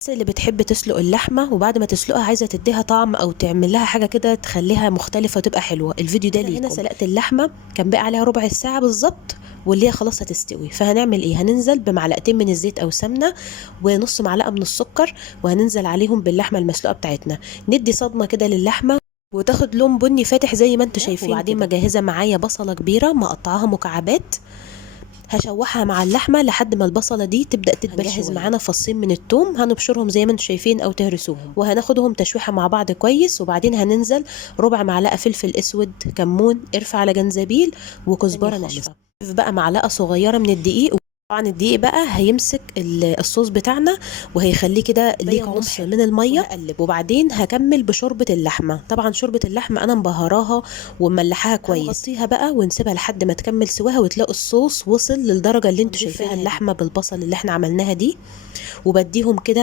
الناس اللي بتحب تسلق اللحمه وبعد ما تسلقها عايزه تديها طعم او تعمل لها حاجه كده تخليها مختلفه وتبقى حلوه، الفيديو ده ليكم. هنا سلقت اللحمه كان بقى عليها ربع ساعه بالظبط واللي هي خلاص هتستوي. فهنعمل ايه؟ هننزل بمعلقتين من الزيت او سمنه ونص معلقه من السكر، وهننزل عليهم باللحمه المسلوقه بتاعتنا. ندي صدمه كده للحمه وتاخد لون بني فاتح زي ما انتم شايفين. وبعدين مجهزه معايا بصله كبيره مقطعاها مكعبات، هشوحها مع اللحمه لحد ما البصله دي تبدا تدبل. هنجهز معانا فصين من الثوم هنبشرهم زي ما انتم شايفين او تهرسوهم، وهناخدهم تشويحه مع بعض كويس. وبعدين هننزل ربع معلقه فلفل اسود، كمون، قرفه على جنزبيل، وكزبره ناشفه. بقى معلقه صغيره من الدقيق. طبعا الدقيق بقى هيمسك الصوص بتاعنا وهيخليه كده ليه نص من الميه. اقلب وبعدين هكمل بشوربه اللحمه. طبعا شوربه اللحمه انا مبهراها ومملحاها كويس. نغطيها بقى ونسيبها لحد ما تكمل سواها وتلاقوا الصوص وصل للدرجه اللي انتوا شايفينها اللحمه بالبصل اللي احنا عملناها دي. وبديهم كده